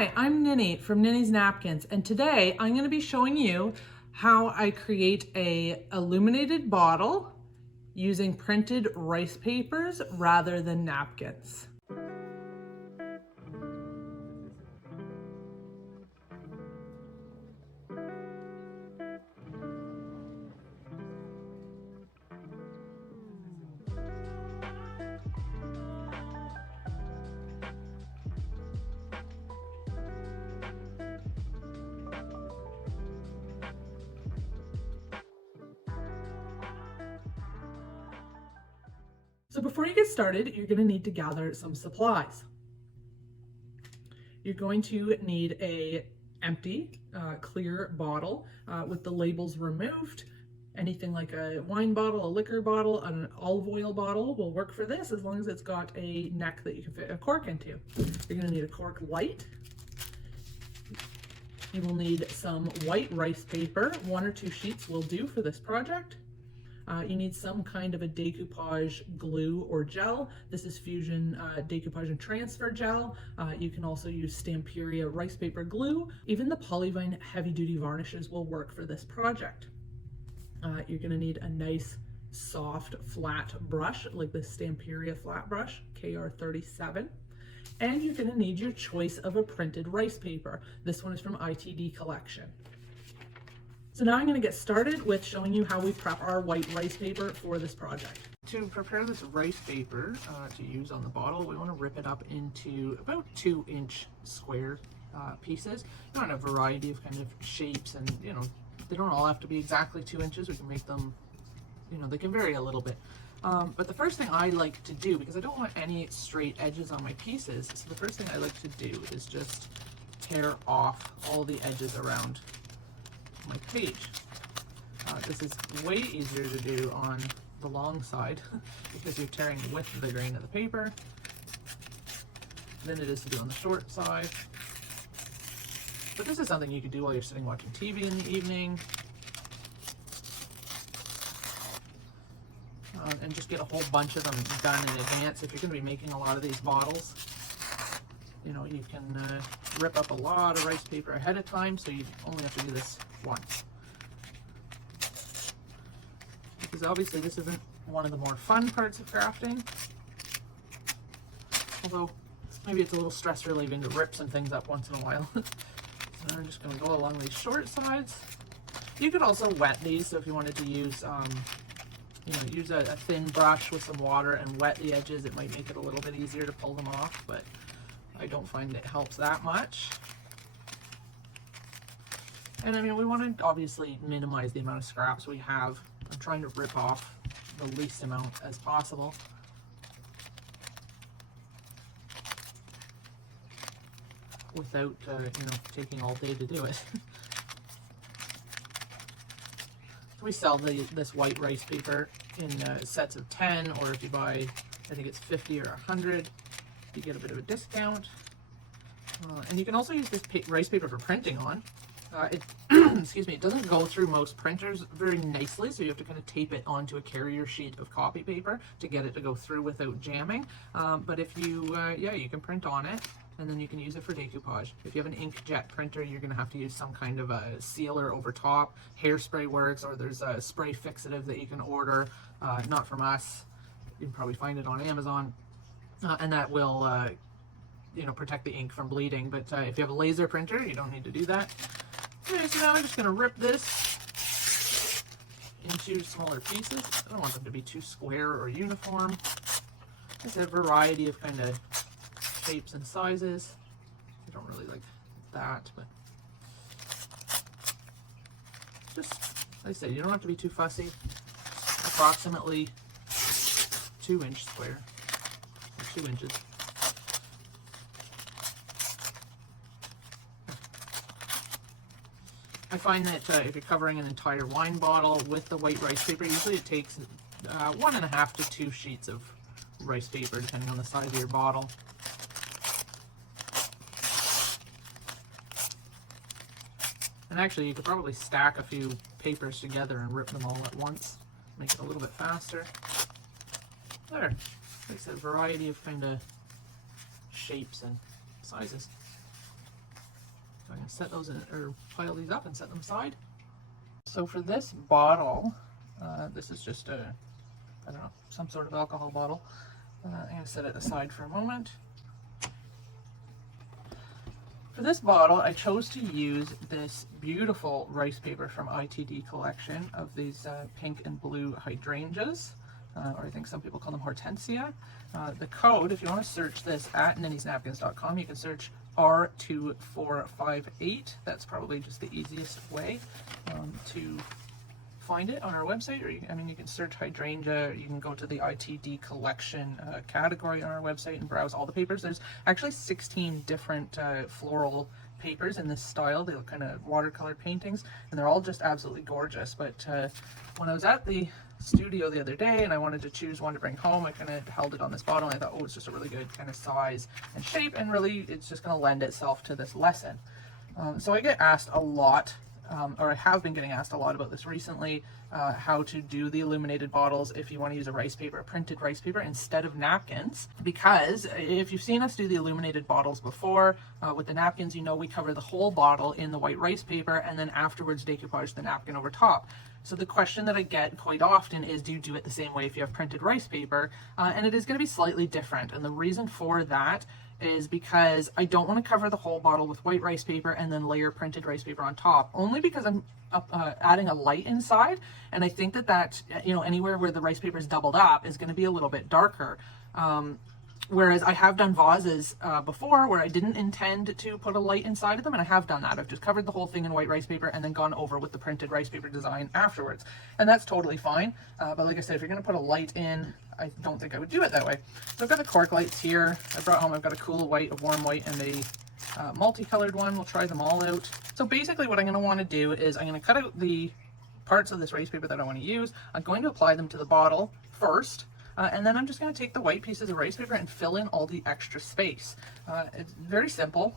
Hi, I'm Ninny from Ninny's Napkins, and today I'm going to be showing you how I create a illuminated bottle using printed rice papers rather than napkins. So before you get started, you're going to need to gather some supplies. You're going to need a empty, clear bottle with the labels removed. Anything like a wine bottle, a liquor bottle, an olive oil bottle will work for this as long as it's got a neck that you can fit a cork into. You're going to need a cork light. You will need some white rice paper. 1 or 2 sheets will do for this project. You need some kind of a decoupage glue or gel. This is Fusion Decoupage and Transfer Gel. You can also use Stamperia rice paper glue. Even the Polyvine heavy duty varnishes will work for this project. You're going to need a nice soft flat brush like the Stamperia flat brush KR37. And you're going to need your choice of a printed rice paper. This one is from ITD Collection. So now I'm going to get started with showing you how we prep our white rice paper for this project. To prepare this rice paper to use on the bottle, we want to rip it up into about 2-inch square pieces. You want a variety of kind of shapes, and they don't all have to be exactly 2 inches. We can make them, they can vary a little bit. But the first thing I like to do, because I don't want any straight edges on my pieces, so the first thing I like to do is just tear off all the edges around my page. This is way easier to do on the long side because you're tearing with the grain of the paper than it is to do on the short side. But this is something you could do while you're sitting watching TV in the evening. And just get a whole bunch of them done in advance. If you're going to be making a lot of these bottles, you can rip up a lot of rice paper ahead of time, so you only have to do this once. Because obviously this isn't one of the more fun parts of crafting, although maybe it's a little stress relieving to rip some things up once in a while. So I'm just going to go along these short sides. You could also wet these, so if you wanted to use use a thin brush with some water and wet the edges, it might make it a little bit easier to pull them off, but I don't find it helps that much. And I mean, we want to obviously minimize the amount of scraps we have. I'm trying to rip off the least amount as possible. Without, taking all day to do it. We sell this white rice paper in sets of 10, or if you buy, I think it's 50 or 100, you get a bit of a discount. And you can also use this rice paper for printing on. Excuse me, it doesn't go through most printers very nicely, so you have to kind of tape it onto a carrier sheet of copy paper to get it to go through without jamming. But if you, you can print on it, and then you can use it for decoupage. If you have an inkjet printer, you're going to have to use some kind of a sealer over top. Hairspray works, or there's a spray fixative that you can order, not from us. You can probably find it on Amazon, and that will protect the ink from bleeding. But if you have a laser printer, you don't need to do that. Okay, so now I'm just going to rip this into smaller pieces. I don't want them to be too square or uniform. There's a variety of kind of shapes and sizes. I don't really like that, but just, like I said, you don't have to be too fussy. Approximately 2-inch square, or 2 inches. I find that if you're covering an entire wine bottle with the white rice paper, usually it takes 1.5 to 2 sheets of rice paper, depending on the size of your bottle. And actually, you could probably stack a few papers together and rip them all at once, make it a little bit faster. There, like I said, a variety of kind of shapes and sizes. set those in, or pile these up and set them aside. So for this bottle, this is just a, I don't know, some sort of alcohol bottle. I'm going to set it aside for a moment. For this bottle, I chose to use this beautiful rice paper from ITD collection of these pink and blue hydrangeas, or I think some people call them hortensia. The code, if you want to search this at ninniesnapkins.com, you can search R2458. That's probably just the easiest way to find it on our website, or you can search hydrangea. You can go to the ITD collection category on our website and browse all the papers. There's actually 16 different floral papers in this style. They look kind of watercolor paintings, and they're all just absolutely gorgeous. But when I was at the studio the other day and I wanted to choose one to bring home, I kind of held it on this bottle and I thought, oh, it's just a really good kind of size and shape, and really it's just going to lend itself to this lesson. So I get asked a lot, or I have been getting asked a lot about this recently, how to do the illuminated bottles if you want to use a rice paper, a printed rice paper instead of napkins. Because if you've seen us do the illuminated bottles before, with the napkins, you know we cover the whole bottle in the white rice paper and then afterwards decoupage the napkin over top. So the question that I get quite often is, do you do it the same way if you have printed rice paper? And it is going to be slightly different. And the reason for that is because I don't want to cover the whole bottle with white rice paper and then layer printed rice paper on top, only because I'm adding a light inside, and I think that anywhere where the rice paper is doubled up is going to be a little bit darker. Whereas I have done vases before where I didn't intend to put a light inside of them, and I have done that. I've just covered the whole thing in white rice paper and then gone over with the printed rice paper design afterwards. And that's totally fine. But like I said, if you're going to put a light in, I don't think I would do it that way. So I've got the cork lights here. I brought home, I've got a cool white, a warm white, and a multicolored one. We'll try them all out. So basically what I'm going to want to do is I'm going to cut out the parts of this rice paper that I want to use. I'm going to apply them to the bottle first. And then I'm just going to take the white pieces of rice paper and fill in all the extra space. It's very simple,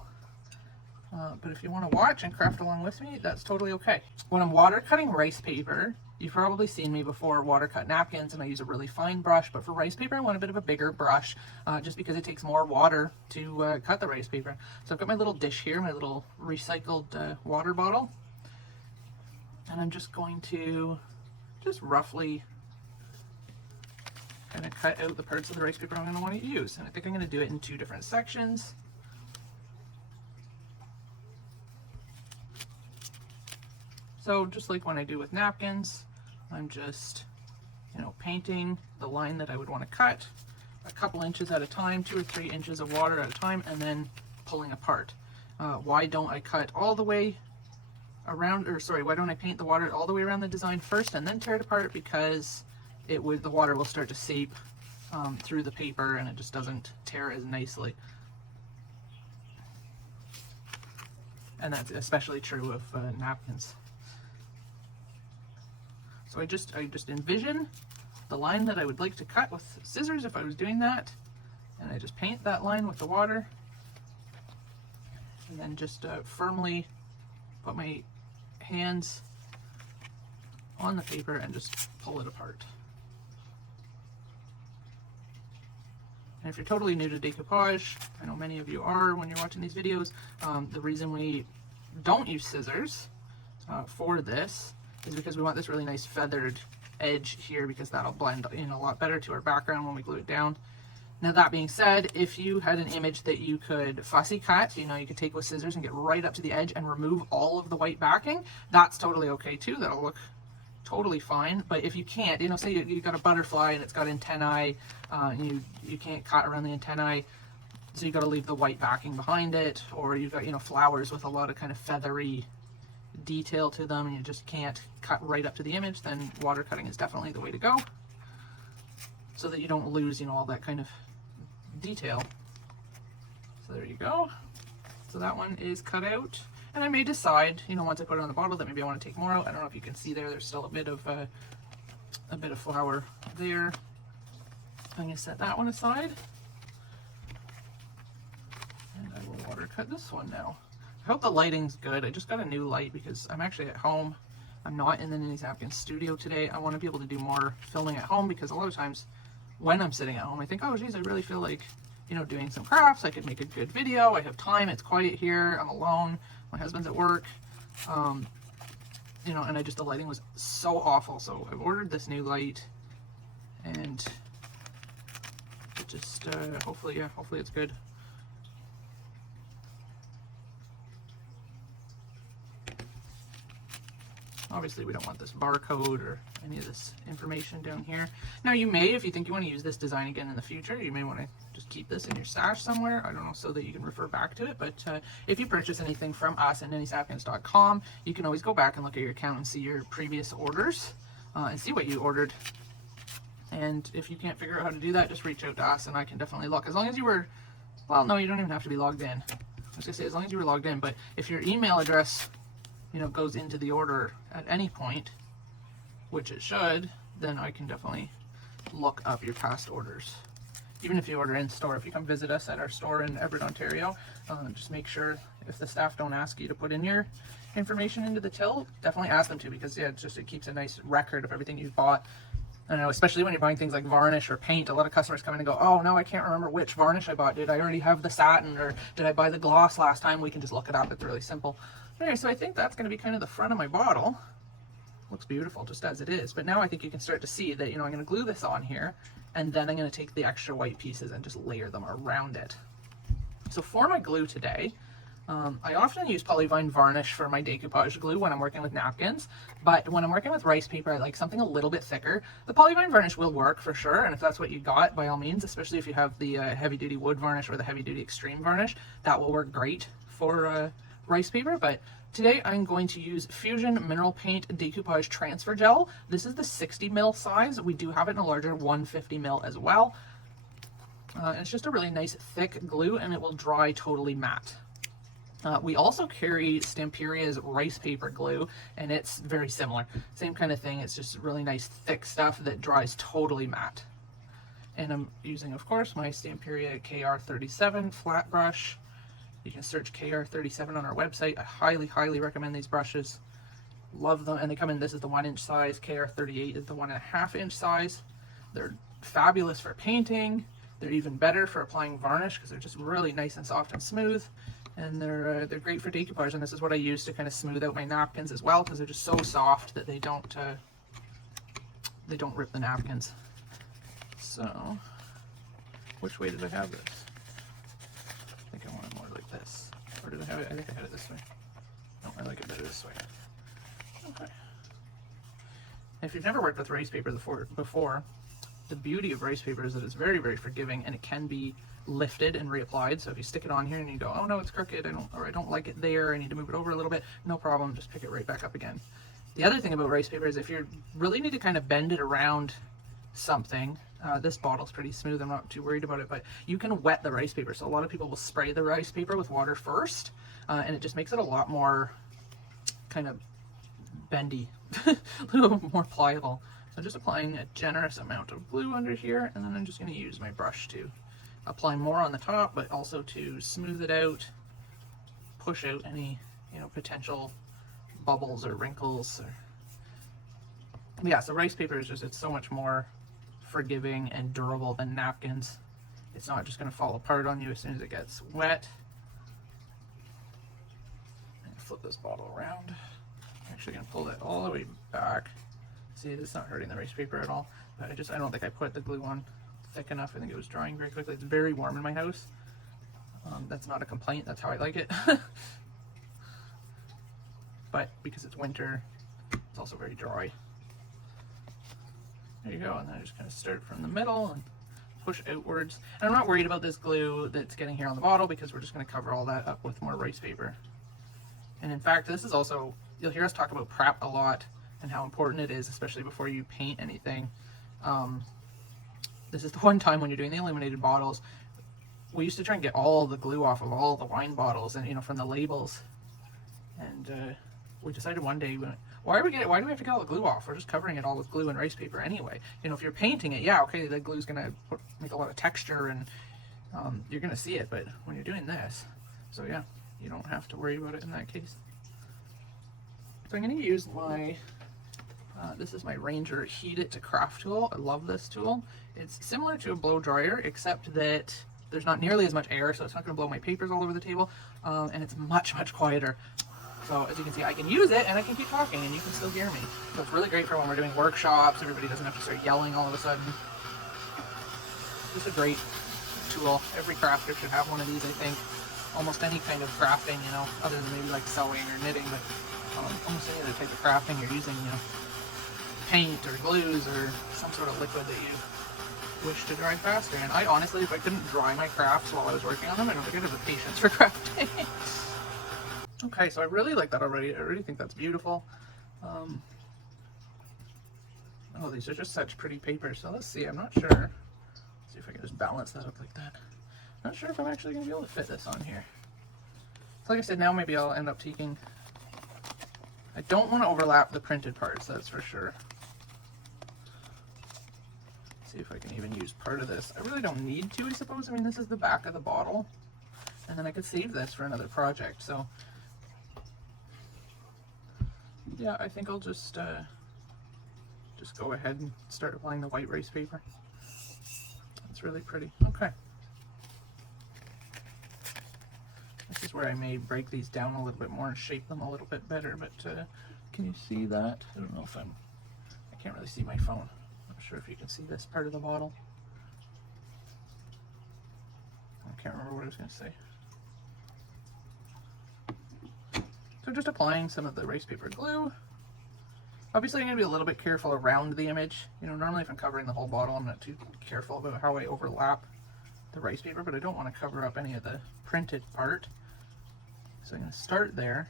but if you want to watch and craft along with me, that's totally okay. When I'm water cutting rice paper, you've probably seen me before water cut napkins, and I use a really fine brush, but for rice paper I want a bit of a bigger brush, just because it takes more water to cut the rice paper. So I've got my little dish here, my little recycled water bottle, and I'm just going to just roughly kind of cut out the parts of the rice paper I'm going to want to use. And I think I'm going to do it in 2 different sections. So just like when I do with napkins, I'm just, painting the line that I would want to cut a couple inches at a time, 2 or 3 inches of water at a time, and then pulling apart. Why don't I cut all the way around, why don't I paint the water all the way around the design first and then tear it apart? Because the water will start to seep through the paper and it just doesn't tear as nicely. And that's especially true of napkins. So I just envision the line that I would like to cut with scissors if I was doing that, and I just paint that line with the water, and then just firmly put my hands on the paper and just pull it apart. And if you're totally new to decoupage, I know many of you are when you're watching these videos, the reason we don't use scissors for this is because we want this really nice feathered edge here, because that'll blend in a lot better to our background when we glue it down. Now that being said, if you had an image that you could fussy cut, you could take with scissors and get right up to the edge and remove all of the white backing, that's totally okay too. That'll look totally fine. But if you can't, say you've got a butterfly and it's got antennae, you can't cut around the antennae, so you got to leave the white backing behind it, or you've got flowers with a lot of kind of feathery detail to them and you just can't cut right up to the image, then water cutting is definitely the way to go, so that you don't lose all that kind of detail. So there you go. So that one is cut out. And I may decide, once I put it on the bottle, that maybe I want to take more out. I don't know if you can see there's still a bit of flour there. I'm going to set that one aside. And I will water cut this one now. I hope the lighting's good. I just got a new light because I'm actually at home. I'm not in the Ninnies Napkins studio today. I want to be able to do more filming at home, because a lot of times when I'm sitting at home, I think, oh geez, I really feel like, doing some crafts. I could make a good video. I have time. It's quiet here. I'm alone. My husband's at work, you know, and the lighting was so awful. So I've ordered this new light, and it just, hopefully it's good. Obviously, we don't want this barcode or any of this information down here. Now, you may, if you think you want to use this design again in the future, you may want to just keep this in your stash somewhere. I don't know, so that you can refer back to it. But if you purchase anything from us at nannysnapkins.com, you can always go back and look at your account and see your previous orders and see what you ordered. And if you can't figure out how to do that, just reach out to us and I can definitely look. As long as you were, well, no, you don't even have to be logged in. I was going to say, as long as you were logged in, but if your email address, you know, goes into the order at any point, which it should, then I can definitely look up your past orders. Even if you order in store, if you come visit us at our store in Everett, Ontario, just make sure, if the staff don't ask you to put in your information into the till, definitely ask them to, because yeah, it keeps a nice record of everything you've bought. I know, especially when you're buying things like varnish or paint, a lot of customers come in and go, oh no, I can't remember which varnish I bought. Did I already have the satin, or did I buy the gloss last time? We can just look it up. It's really simple. Anyway, so I think that's going to be kind of the front of my bottle. Looks beautiful just as it is, but now I think you can start to see that, you know, I'm going to glue this on here, and then I'm going to take the extra white pieces and just layer them around it. So for my glue today, I often use polyvine varnish for my decoupage glue when I'm working with napkins, but when I'm working with rice paper, I like something a little bit thicker. The polyvine varnish will work for sure, and if that's what you got, by all means, especially if you have the heavy-duty wood varnish or the heavy-duty extreme varnish, that will work great for rice paper. But today I'm going to use Fusion Mineral Paint Decoupage Transfer Gel. This is the 60 ml size. We do have it in a larger 150 ml as well. It's just a really nice thick glue, and it will dry totally matte. We also carry Stamperia's rice paper glue, and it's very similar. Same kind of thing. It's just really nice thick stuff that dries totally matte. And I'm using, of course, my Stamperia KR37 flat brush. You can search KR37 on our website. I highly, highly recommend these brushes. Love them. And they come in, this is the 1-inch size. KR38 is the 1.5-inch size. They're fabulous for painting. They're even better for applying varnish because they're just really nice and soft and smooth. And they're great for decoupage. And this is what I use to kind of smooth out my napkins as well, because they're just so soft that they don't rip the napkins. So, which way did I have this? I think I want it more like this. Or did I have it? I think I had it this way. No, I like it better this way. Okay. If you've never worked with rice paper before, the beauty of rice paper is that it's very, very forgiving, and it can be lifted and reapplied. So if you stick it on here and you go, oh no, it's crooked, I don't like it there, I need to move it over a little bit, no problem, just pick it right back up again. The other thing about rice paper is if you really need to kind of bend it around something, this bottle's pretty smooth, I'm not too worried about it, but you can wet the rice paper. So a lot of people will spray the rice paper with water first, and it just makes it a lot more kind of bendy, a little more pliable. So just applying a generous amount of glue under here, and then I'm just going to use my brush to apply more on the top, but also to smooth it out, push out any, you know, potential bubbles or wrinkles. Yeah, so rice paper is just, it's so much more forgiving and durable than napkins. It's not just going to fall apart on you as soon as it gets wet. Flip this bottle around. I'm actually going to pull that all the way back. See, it's not hurting the rice paper at all, but I don't think I put the glue on thick enough. I think it was drying very quickly. It's very warm in my house. That's not a complaint, that's how I like it. But because it's winter, it's also very dry. There you go, and then I just kind of start from the middle and push outwards. And I'm not worried about this glue that's getting here on the bottle, because we're just going to cover all that up with more rice paper. And in fact, this is also, you'll hear us talk about prep a lot and how important it is, especially before you paint anything. This is the one time when you're doing the illuminated bottles, we used to try and get all the glue off of all the wine bottles, and, you know, from the labels. And we decided one day, why do we have to get all the glue off? We're just covering it all with glue and rice paper anyway. You know, if you're painting it, yeah, okay, the glue's gonna make a lot of texture, and you're gonna see it, but when you're doing this, so yeah, you don't have to worry about it in that case. So I'm gonna use my, this is my Ranger Heat It to Craft tool. I love this tool. It's similar to a blow dryer, except that there's not nearly as much air, so it's not going to blow my papers all over the table, and it's much quieter. So as you can see, I can use it and I can keep talking and you can still hear me. So it's really great for when we're doing workshops. Everybody doesn't have to start yelling all of a sudden. It's a great tool. Every crafter should have one of these, I think. Almost any kind of crafting, you know, other than maybe like sewing or knitting, but almost any other type of crafting you're using, you know, paint or glues or some sort of liquid that you wish to dry faster. And I honestly, if I couldn't dry my crafts while I was working on them, I don't think I'd have the patience for crafting. Okay, so I really like that already. I really think that's beautiful. Oh, these are just such pretty papers. So let's see, I'm not sure. Let's see if I can just balance that up like that. Not sure if I'm actually going to be able to fit this on here. So like I said, now maybe I'll end up taking... I don't want to overlap the printed parts, that's for sure. Let's see if I can even use part of this. I really don't need to, I suppose. I mean, this is the back of the bottle. And then I could save this for another project, so... yeah, I think I'll just go ahead and start applying the white rice paper. It's really pretty. Okay. This is where I may break these down a little bit more and shape them a little bit better, but can you see that? I don't know if I can't really see my phone. I'm not sure if you can see this part of the bottle. I can't remember what I was going to say. So just applying some of the rice paper glue. Obviously I'm going to be a little bit careful around the image. You know, normally if I'm covering the whole bottle, I'm not too careful about how I overlap the rice paper, but I don't want to cover up any of the printed part. So I'm going to start there.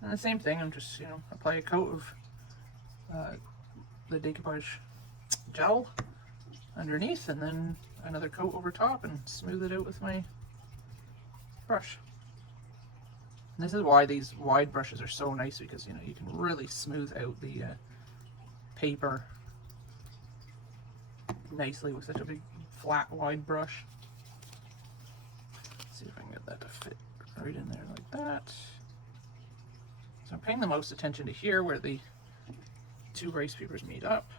And the same thing, I'm just, you know, apply a coat of the decoupage gel underneath, and then another coat over top, and smooth it out with my brush. And this is why these wide brushes are so nice, because, you know, you can really smooth out the paper nicely with such a big flat wide brush. Let's see if I can get that to fit right in there like that. So I'm paying the most attention to here where the two rice papers meet up.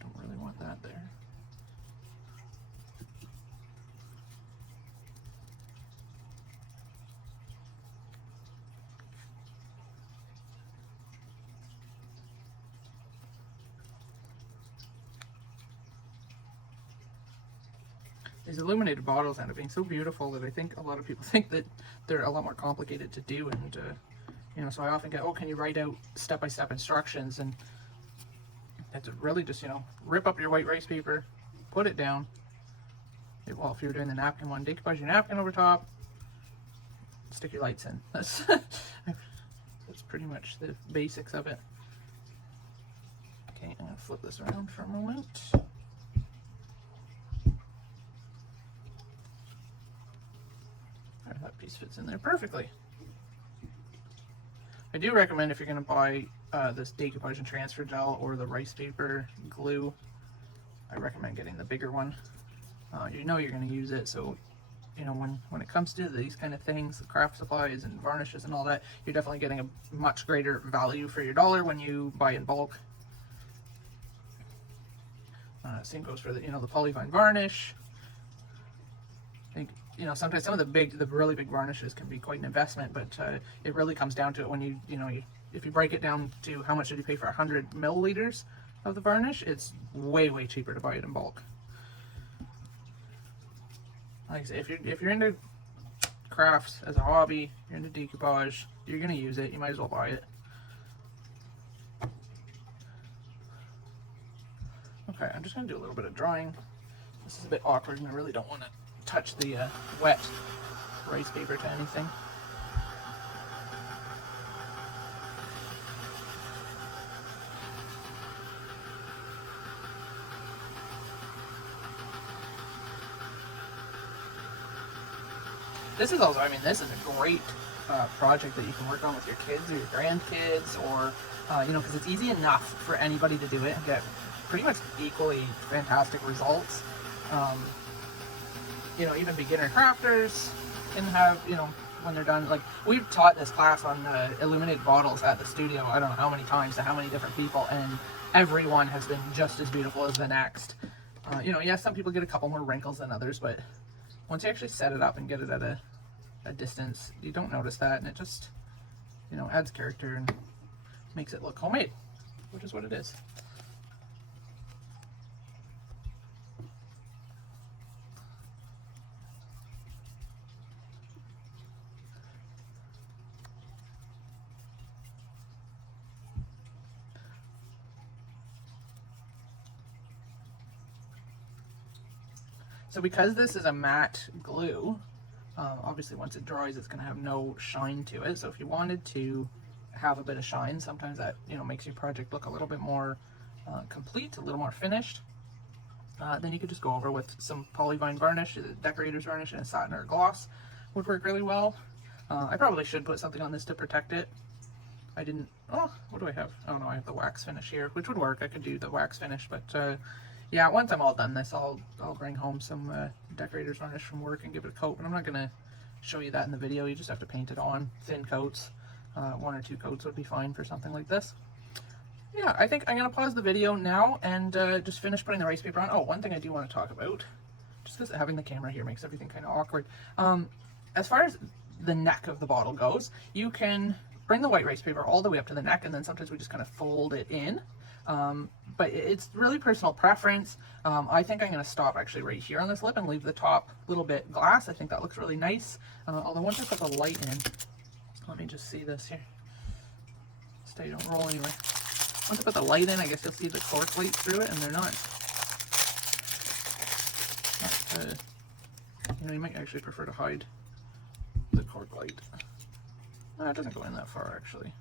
Don't really want that there. These illuminated bottles end up being so beautiful that I think a lot of people think that they're a lot more complicated to do, and you know, so I often get, oh, can you write out step-by-step instructions? And that's really just, you know, rip up your white rice paper, put it down. Well, if you're doing the napkin one, decoupage your napkin over top, stick your lights in. That's pretty much the basics of it. Okay, I'm gonna flip this around for a moment. That piece fits in there perfectly. I do recommend, if you're going to buy this decoupage and transfer gel or the rice paper glue, I recommend getting the bigger one. You know you're going to use it, so you know when it comes to these kind of things, the craft supplies and varnishes and all that, you're definitely getting a much greater value for your dollar when you buy in bulk. Same goes for the, you know, the polyvine varnish. I think, you know, sometimes some of the really big varnishes can be quite an investment, but it really comes down to it when if you break it down to how much did you pay for 100 milliliters of the varnish, it's way cheaper to buy it in bulk. Like I say, if you're into crafts as a hobby, you're into decoupage, you're gonna use it, you might as well buy it. Okay, I'm just gonna do a little bit of drawing. This is a bit awkward, and I really don't want to touch the wet rice paper to anything. This is also, I mean, this is a great project that you can work on with your kids or your grandkids, or you know, because it's easy enough for anybody to do it and get pretty much equally fantastic results. You know, even beginner crafters can have, you know, when they're done, like we've taught this class on illuminated bottles at the studio, I don't know how many times to how many different people, and everyone has been just as beautiful as the next. You know, yeah, some people get a couple more wrinkles than others, but once you actually set it up and get it at a distance, you don't notice that, and it just, you know, adds character and makes it look homemade, which is what it is. So because this is a matte glue, obviously once it dries, it's going to have no shine to it. So if you wanted to have a bit of shine, sometimes that, you know, makes your project look a little bit more complete, a little more finished. Then you could just go over with some polyvine varnish, the decorator's varnish, and a satin or gloss would work really well. I probably should put something on this to protect it. I didn't. Oh, what do I have? Oh no, I have the wax finish here, which would work. I could do the wax finish, but yeah, once I'm all done this, I'll bring home some decorator's varnish from work and give it a coat. But I'm not gonna show you that in the video. You just have to paint it on, thin coats. 1 or 2 coats would be fine for something like this. Yeah, I think I'm gonna pause the video now and just finish putting the rice paper on. Oh, one thing I do want to talk about, just because having the camera here makes everything kind of awkward. As far as the neck of the bottle goes, you can bring the white rice paper all the way up to the neck, and then sometimes we just kind of fold it in. But it's really personal preference. I think I'm going to stop actually right here on this lip and leave the top little bit glass. I think that looks really nice. Although once I put the light in, let me just see this here. Stay, don't roll anywhere. Once I put the light in, I guess you'll see the cork light through it, and they're not you know, you might actually prefer to hide the cork light. It doesn't go in that far actually.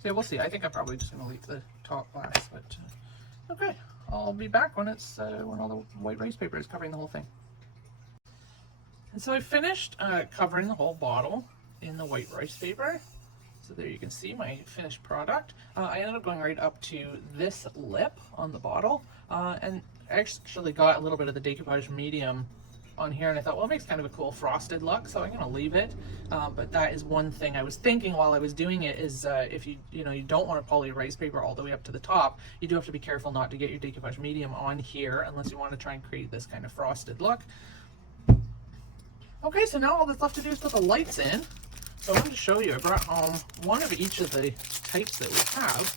So yeah, we'll see. I think I'm probably just going to leave the top glass, but okay. I'll be back when it's when all the white rice paper is covering the whole thing. And so I finished covering the whole bottle in the white rice paper. So there you can see my finished product. I ended up going right up to this lip on the bottle, and I actually got a little bit of the Decoupaged medium on here, and I thought, well, it makes kind of a cool frosted look, so I'm going to leave it. But that is one thing I was thinking while I was doing it is if you don't want to poly rice paper all the way up to the top, you do have to be careful not to get your Decoupaged medium on here unless you want to try and create this kind of frosted look. Okay, so now all that's left to do is put the lights in. So I wanted to show you, I brought home one of each of the types that we have.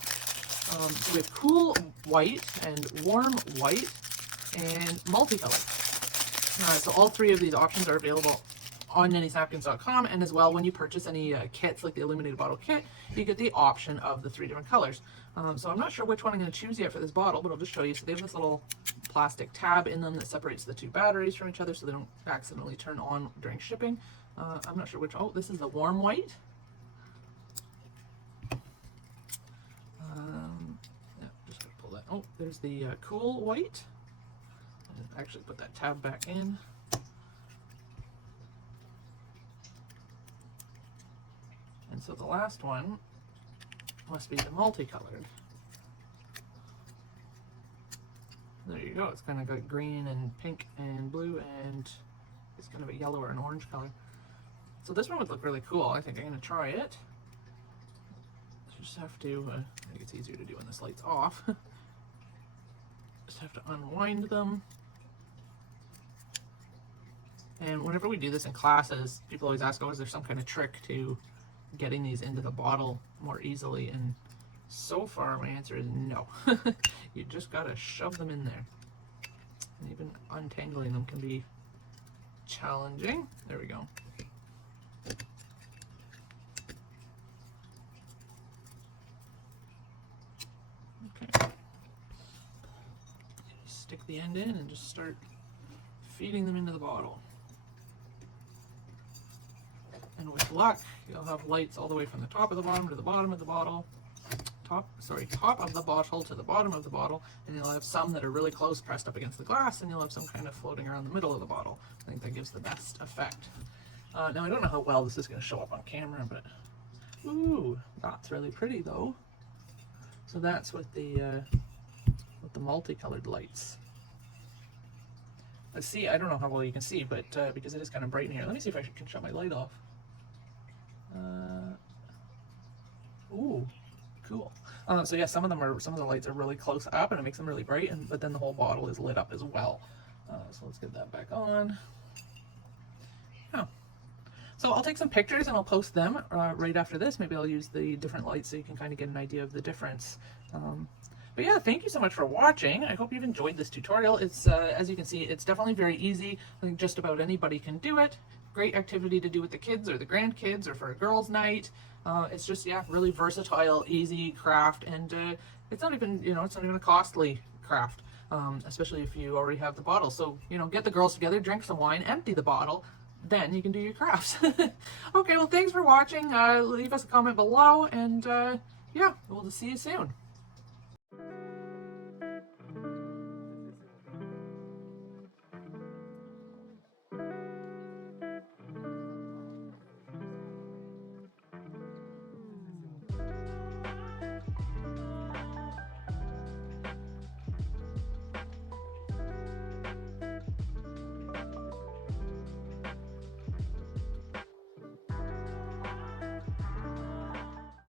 So we have cool white and warm white and multicolored. So all 3 of these options are available on nannysnapkins.com, and as well when you purchase any kits like the Illuminated bottle kit, you get the option of the 3 different colors. So I'm not sure which one I'm going to choose yet for this bottle, but I'll just show you. So they have this little plastic tab in them that separates the 2 batteries from each other so they don't accidentally turn on during shipping. I'm not sure which. Oh, this is the warm white. Yeah, just gotta pull that. Oh, there's the cool white. And actually put that tab back in. And so the last one must be the multicolored. There you go. It's kind of got green and pink and blue, and it's kind of a yellow or an orange color. So this one would look really cool. I think I'm going to try it. Just have to, I think it's easier to do when this light's off. Just have to unwind them. And whenever we do this in classes, people always ask, oh, is there some kind of trick to getting these into the bottle more easily? And so far my answer is no. You just got to shove them in there. And even untangling them can be challenging. There we go. Okay. Stick the end in and just start feeding them into the bottle. And with luck, you'll have lights all the way from the top of the bottom to the bottom of the bottle. Top of the bottle to the bottom of the bottle, and you'll have some that are really close pressed up against the glass, and you'll have some kind of floating around the middle of the bottle. I think that gives the best effect. Now I don't know how well this is going to show up on camera, but ooh, that's really pretty though. So that's with the multicolored lights. Let's see. I don't know how well you can see, but because it is kind of bright in here, let me see if I can shut my light off. Ooh. Cool. So yeah, some of the lights are really close up and it makes them really bright, but then the whole bottle is lit up as well. So let's get that back on. Yeah. So I'll take some pictures and I'll post them right after this. Maybe I'll use the different lights so you can kind of get an idea of the difference. But yeah, thank you so much for watching. I hope you've enjoyed this tutorial. It's, as you can see, it's definitely very easy. I think just about anybody can do it. Great activity to do with the kids or the grandkids or for a girls' night. It's just, yeah, really versatile, easy craft, and it's not even, it's not even a costly craft, especially if you already have the bottle. So, get the girls together, drink some wine, empty the bottle, then you can do your crafts. Okay, well, thanks for watching. Leave us a comment below, and yeah, we'll see you soon.